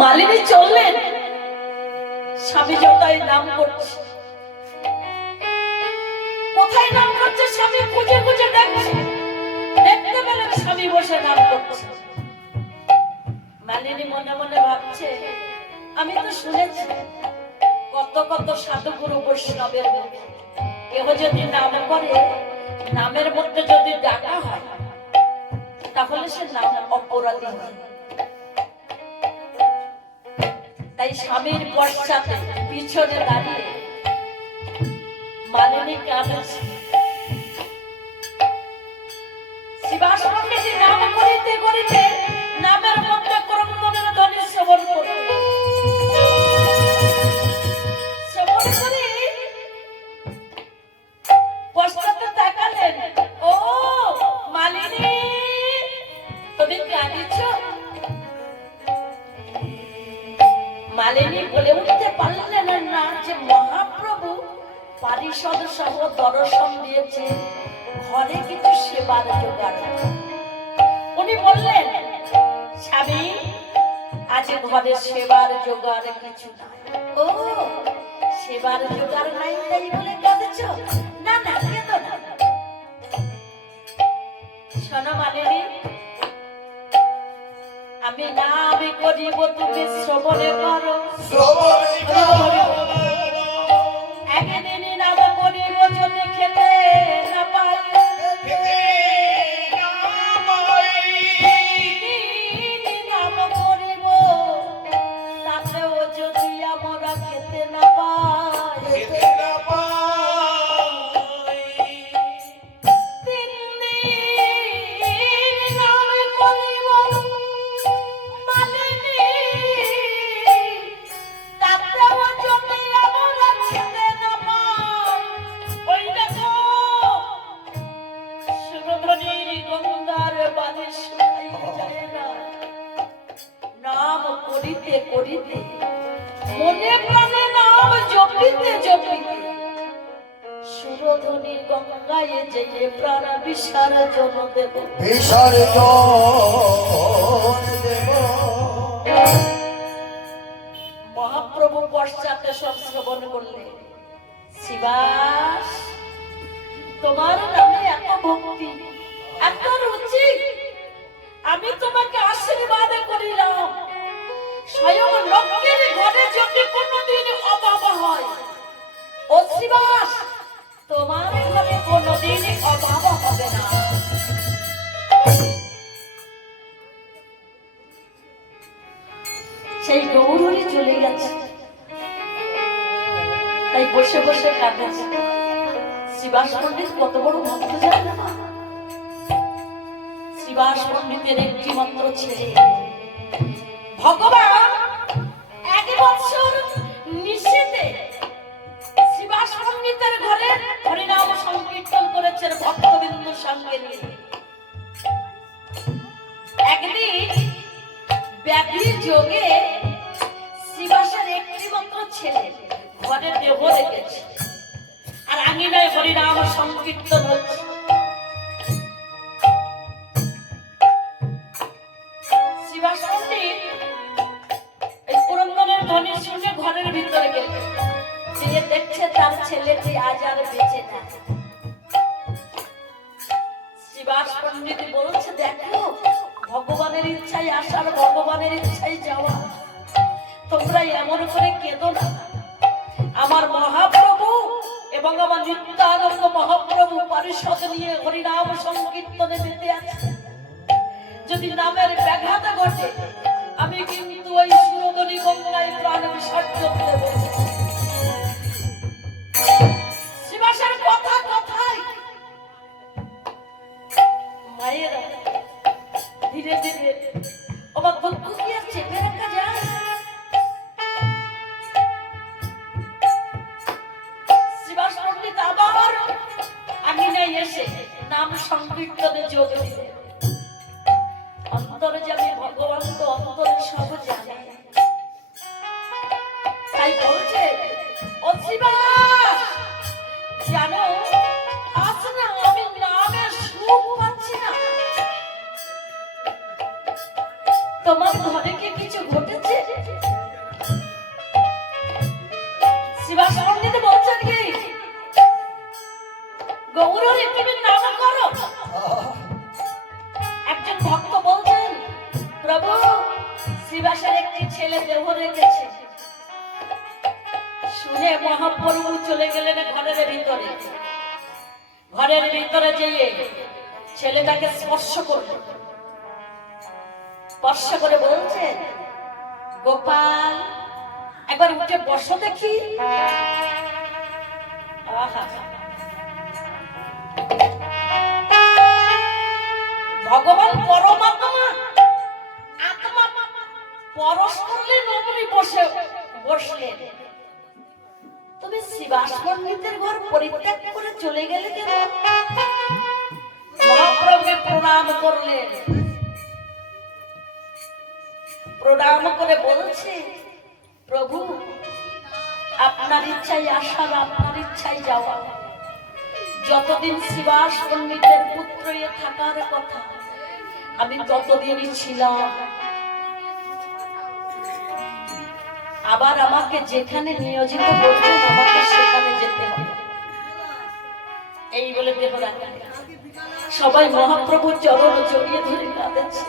মালিনী চললেন, স্বামী জটায় নাম করছে। কোথায় নাম করছে স্বামী খুঁজে খুঁজে দেখছে, দেখতে পেলেন স্বামী বসে নাম করছে। মালিনী মনে মনে ভাবছে, আমি তো শুনেছি কত কত সাধুগুরু বৈষ্ণবের মুখে কেহ যদি নাম করে, নামের মধ্যে যদি ডাকা হয় তাহলে সে নাম অপরাধী হয়। তাই স্বামীর পশ্চাতে পিছনে দাঁড়িয়ে মালিনী কাঁদছে। শিবাস পণ্ডিত নাম করিতে করিতে নামের মধ্যে ক্রন্দনের ধ্বনি শ্রবণ করলেন। শ্রবণ করে পশ্চাতে তাকালেন, ও মালিনী, তুমি কাঁদিছ? মালিনী বলে উঠতে পারলেন না যে মহাপ্রভু পারিষদ সহ দর্শন দিয়েছে, ঘরে কিছু সেবার জোগাড়। উনি বললেন, স্বামী, আজ ঘরে সেবার জোগাড় কিছু নাই। ও, সেবার জোগাড় নাই তাই বলে কাঁদছ? না না, কেঁদো না। শোনো মালিনী, আমি নাম করিব, তুমি শ্রবণে করো। একদিন নাম করিব, যদি খেতে না পাই, নাম করিব, তাতেও যদি আমরা খেতে না পাই। মনে প্রাণে নাম জপিতে জপিতে সুরধ্বনি গঙ্গায় যেয়ে প্রাণ বিসর্জন দেব। মহাপ্রভু পশ্চাতে সব শ্রবণ করলে, শিবাস, তোমার নামে এত ভক্তি, এত রুচি, আমি তোমাকে আশীর্বাদ করিলাম। স্বয়ং লোকের ঘরে যদি কোনদিন অভাব হয়, ও শিবাস, তোমার ঘরে কোনদিন অভাব হবে না। সেই গৌরী চলে গেছে, তাই বসে বসে কাঁদছে। শিবাস পণ্ডিত কত বড় ভক্ত জানে না? শিবাস পণ্ডিতের একটি মাত্র ছেলে। ভগবান 1 বছর নিষেধে শিবাস পণ্ডিতের ঘরে হরিনাম সংকীর্তন করেছেন ভক্তবিন্দুর সঙ্গে নিয়ে। একদিন ব্যাধি যোগে শিবাসের একটি মাত্র ছেলে ঘরে দেহ রেখেছে, আর আঙিনায় হরিনাম সংকীর্তন হচ্ছে। শিবাস পণ্ডিত এই পুরন্দরের ধ্বনি শুনে ঘরের ভিতরে গেলেন, যে দেখছে তার ছেলেটি আজ আর বেঁচে না। শিবাস পণ্ডিত বলছে, দেখো, ভগবানের ইচ্ছায় আসার, ভগবানের ইচ্ছায় যাওয়া, তোমরা এমন করে কেঁদো না। আমার মহাপ্রভু এবং আমার নিত্যানন্দ মহাপ্রভু পারিষদ নিয়ে হরিনাম সংকীর্তনে মেতে আছে। যদি নামের ব্যাঘাত ঘটে, আমি কিন্তু ওই সুরধ্বনি গঙ্গায় প্রাণ বিসর্জন দেব। শিবাসের কথা কথাই মায়েরা ধীরে ধীরে আমার দুঃখ কি আর চেপে রাখা যায়? শিবাস পণ্ডিত আবার আঙিনায় এসে নাম সংকীর্তনে যোগ দিলেন। অন্তরে যাবে ভগবান তো অন্তরে সব জানে, তাই বলছে, ও শিবাস, জানো আজ না আমি নামে সুখ পাচ্ছি না। তোমার ঘরে কি কিছু ঘটেছে? গৌরহরি তুমি নাম করো। একজন ভক্ত বলছেন, প্রভু শিবাসের একটি ছেলে দেহ রেখেছে। শুনে মহাপ্রভু চলে গেলেন ঘরের ভিতরে। ঘরের ভিতরে যেয়ে ছেলেটাকে স্পর্শ করলেন। স্পর্শ করে বলছে, গোপাল একবার উঠে বসো দেখি। ভগবান পরমাত্মা আত্মা পরশ করলেন, অমনি বসলেন। তুমি শিবাস পণ্ডিতের ঘর পরিত্যাগ করে চলে গেলে কেন? মহাপ্রভুকে প্রণাম করলেন। প্রণাম করে বলছে, প্রভু আপনার ইচ্ছাই আসা, আপনার ইচ্ছাই যাওয়া। যতদিন শিবাস পণ্ডিতের পুত্র থাকার কথা আমি ততদিনই ছিলাম। আবার আমাকে যেখানে নিয়োজিত করবেন আমাকে সেখানে যেতে হবে। এই বলে দেহ রাখলেন। সবাই মহাপ্রভুর চরণ জড়িয়ে ধরে কাঁদেছে।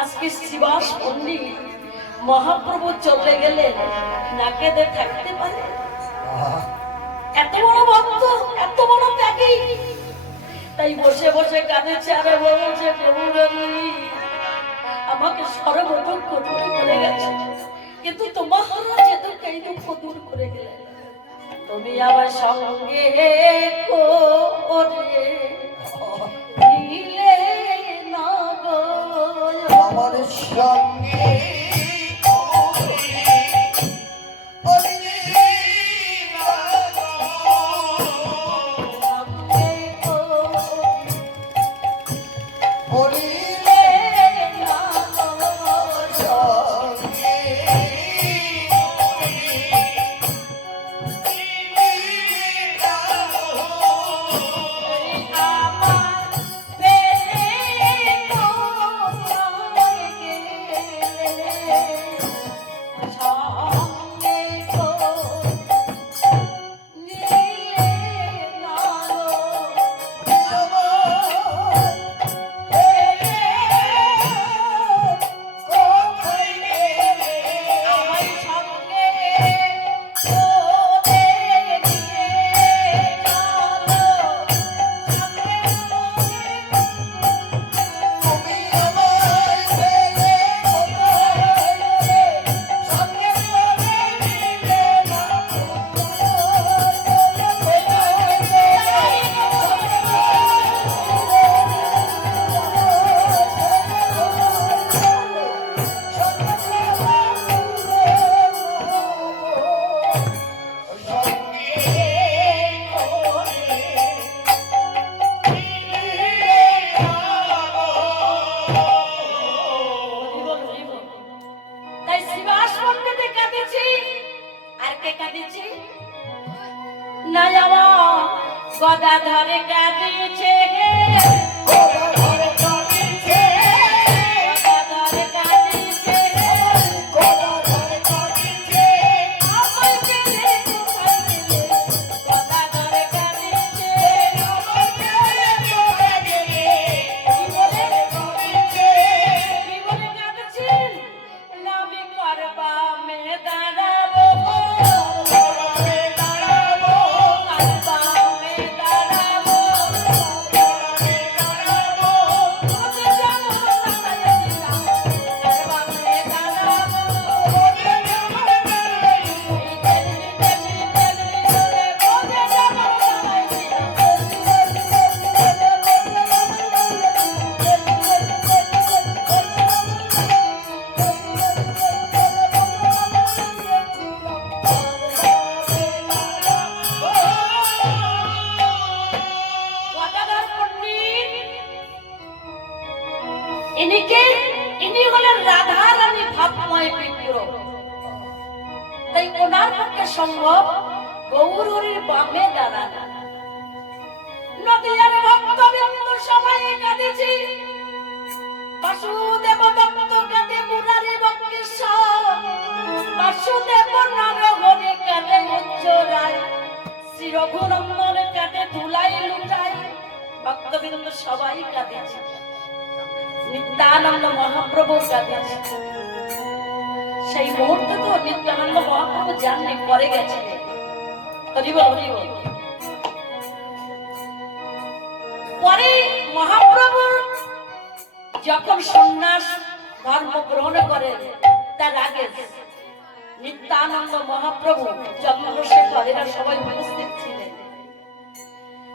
আজকে শিবাস পণ্ডিত মহাপ্রভু চলে গেলে না কেঁদে থাকতে পারে? এত বড় ভক্ত, এত বড় ত্যাগী, তাই বসে বসে কাঁদেছে। আরে বলছে, প্রভু আমাকে সর্বদুঃখ দূর করে গেছে, কিন্তু তোমার যেহেতু এই দুঃখ দূর করে গেলে, তুমি আমার সঙ্গে করে নিলে না গো আমার সঙ্গে। গদাধরে কাঁদিছে ইনি হলেন রাধা রানী ভাবময় বিগ্রহ। তাই ওনার পক্ষে সম্ভব গৌরহরির বামে দাঁড়ানো। নদিয়ার ভক্তবৃন্দ সবাই কাঁদেছি, বাসুদেব দত্ত কাঁদে মুরারি বক্রেশ্বর, বাসুদেব নরহরি কাঁদে উচ্চ রায়, শ্রী রঘুনন্দন কাঁদে ধুলাই ভক্তবৃন্দ সবাই কাঁদেছে, নিত্যানন্দ মহাপ্রভু কাঁদেছে। সেই মুহূর্তে তো নিত্যানন্দ মহাপ্রভু জাননি, পরে গেছে। হরিবল হরিবল। পরে মহাপ্রভু যখন সন্ন্যাস ধর্ম গ্রহণ করেন, তার আগে নিত্যানন্দ মহাপ্রভু, চন্দ্রশেখর, এরা সবাই উপস্থিত ছিলেন।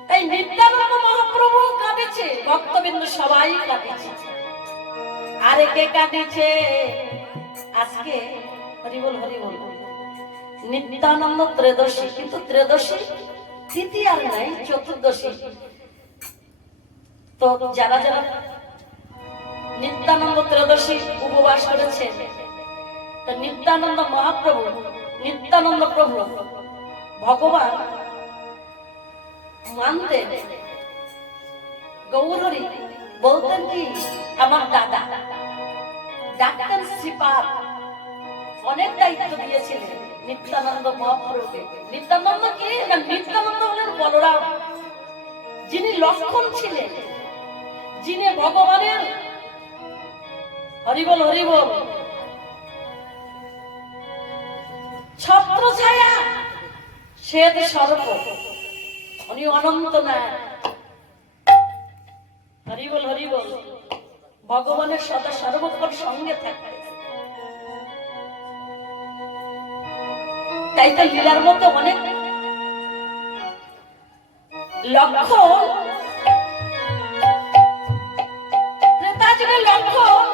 তাই নিত্যানন্দ মহাপ্রভু কাঁদেছে, ভক্তবৃন্দ সবাই কাঁদেছে। আরে কে কাঁদেছে আজকে? হরিবল হরিবল। নিত্যানন্দ ত্রয়োদশী, কিন্তু ত্রয়োদশী তিথি আর নাই, চতুর্দশী। তো যারা যারা নিত্যানন্দ ত্রয়োদশী উপবাস করেছেন, নিত্যানন্দ মহাপ্রভু, নিত্যানন্দ প্রভু ভগবান মানতেন। গৌরহরি বলতেন কি, আমার দাদা ডাক্তার শ্রীপাদ অনেক দায়িত্ব দিয়েছিলেন নিত্যানন্দ মহাপ্রভুকে। নিত্যানন্দ কি না, নিত্যানন্দ হলেন বলরাম, যিনি লক্ষণ ছিলেন, যিনি ভগবানের হরিবল হরিবল ছত্র ছায়া, শ্বেত সর্প, উনি অনন্ত নারায়ণ। হরিবল হরিবল। ভগবানের সদা সর্বক্ষণ সঙ্গে থাকে। তাই তো লীলার মধ্যে অনেক লক্ষণ, ত্রেতাযুগের লক্ষণ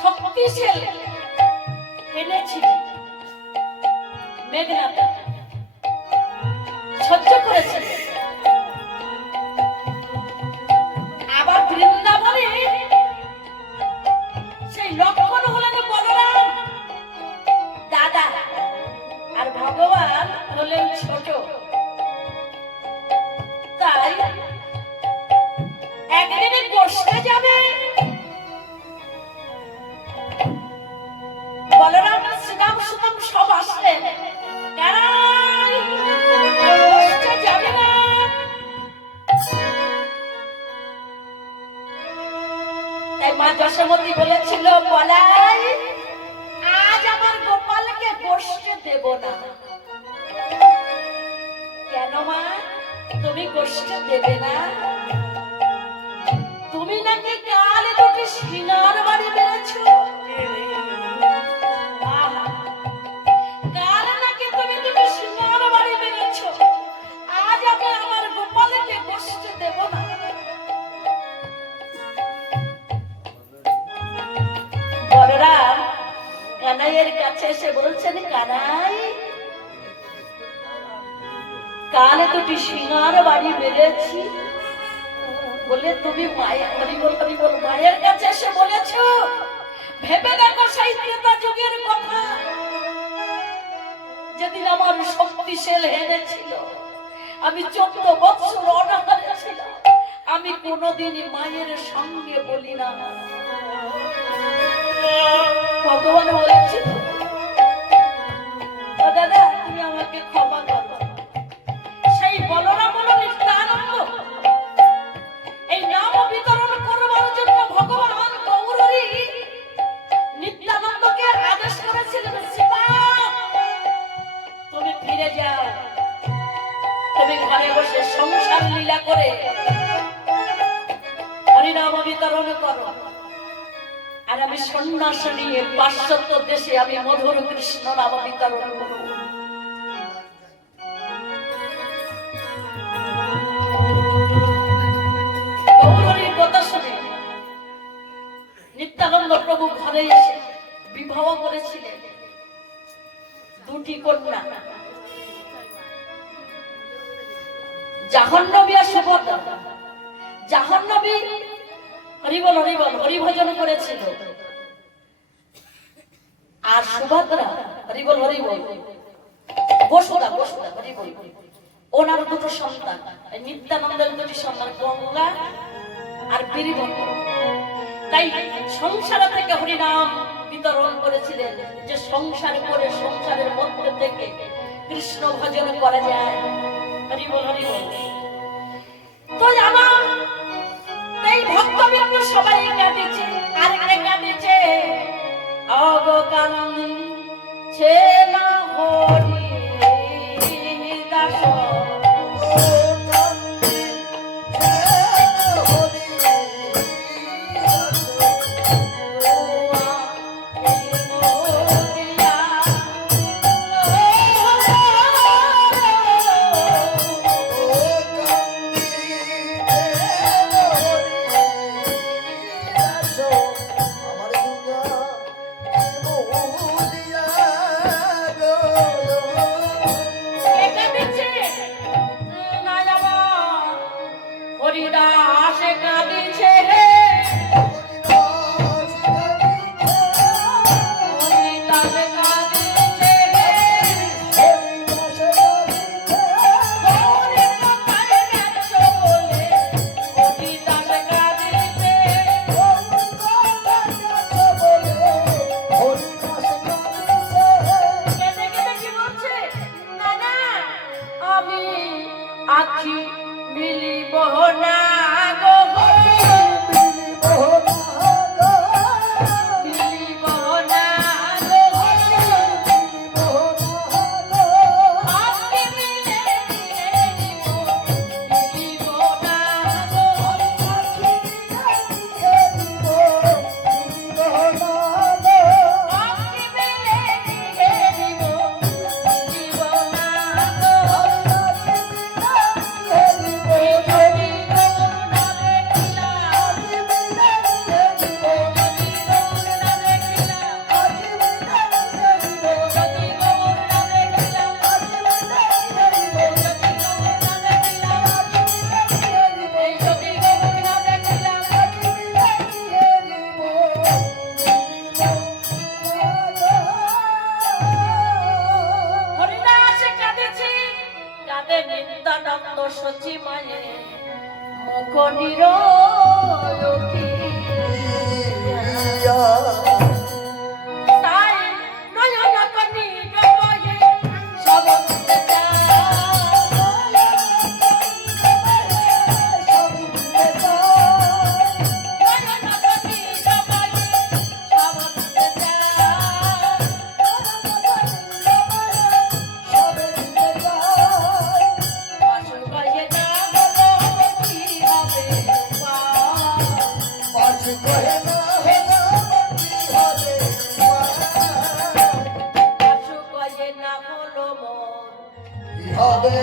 শক্তিশালী এনেছিল। মেঘনাথ সহ্য করেছিল। আবার বৃন্দাবনে সেই লক্ষণ হলেন বলরাম দাদা, আর ভগবান হলেন ছোট। তাই একদিনে কষ্টে যাবে বলরাম, শ্রীরাম, সুদাম সব আসলেন। যাবে না, তাই মা যশোমতী বলেছিল, বলাই আজ আমার গোপালকে কষ্টে দেব না। কেন মা, তুমি কষ্টে দেবে না? তুমি নাকি কাল দুটি সিনার বাড়ি বেড়েছ। কাল নাকি তুমি দুটি সিনার বাড়ি বেড়েছ, আজ আমি আমার গোপালকে কষ্টে দেব না। বলরাম কানাইয়ের কাছে এসে বলছেন, কানাই কালে দুটি সিনার বাড়ি বেড়েছি বলে তুমি মায়ের হরিবল হরিবল মায়ের কাছে এসে বলেছ। ভেবে দেখো সেই ত্রেতা যুগের কথা, যেদিন আমার শক্তিশাল হেরেছিল, আমি 14 বছর অনাহারে ছিলাম, আমি কোনোদিনই মায়ের সঙ্গে বলি না। ভগবান বলেছিল, দাদা তুমি আমাকে ক্ষমা করো। সেই বলরাম হলো নিত্যানন্দ। এই নাম বিতরণ করবার জন্য ভগবান গৌরহরি নিত্যানন্দকে আদেশ করেছিলেন, তুমি ফিরে যাও, তুমি ঘরে বসে সংসার লীলা করে হরিনাম বিতরণ করো, আর আমি সন্ন্যাস নিয়ে পাশ্চাত্য দেশে আমি মধুর কৃষ্ণ নাম বিতরণ করব। গৌরহরির কথা শুনে নিত্যানন্দ প্রভু ঘরে এসে বিবাহ করেছিলেন দুটি কন্যা, জাহ্নবী আর সুভদ্রা। জাহ্নবী হরিবল হরিবল হরিভজন করেছিল, আর সুভদ্রা হরিবল হরিবল বসুদা বসুদা হরিবল। ওনার দুটো সন্তান, নিত্যানন্দের দুটি সন্তান, গঙ্গা আর বীরভদ্র। তাই সংসার থেকে হরিনাম বিতরণ করেছিলেন, যে সংসার করে সংসারের মধ্যে থেকে কৃষ্ণ ভজন করা যায়। হরিবল হরিবল। তো আমার তবে আমরা সবাই কাঁদিছি আর কে কাঁদিছে অগকানন্দি ছেলা হরি দাস হরিদাস কাঁদিছে হে হরিদাস কাঁদিছে হে হরি কোথায় গেছ বলে হরিদাস কাঁদিছে কেঁদে কেঁদে কি বলছে না না আমি আখি মিলিব না গো মিলিব না গো আখি মিলে মিলিব না গো আখি মিলে মিলিব না গো এই যদি করুণা দেখিলা যদি করুণা দেখিলা যদি করুণা দেখিলা এই যদি করুণা দেখিলা হরিদাস কাঁদেছি কাঁদে নিত্যানন্দ সচি মায়ে মুখ নিরতি তাই নয়ন কনি জয়ে সব ভুলে নয়ন কনি জয়ে সব ভুলে পাশু গয়ে না বলো কি হবে পাশে কহে না হে না কি হবে পাশু গয়ে না বলো মন কি হবে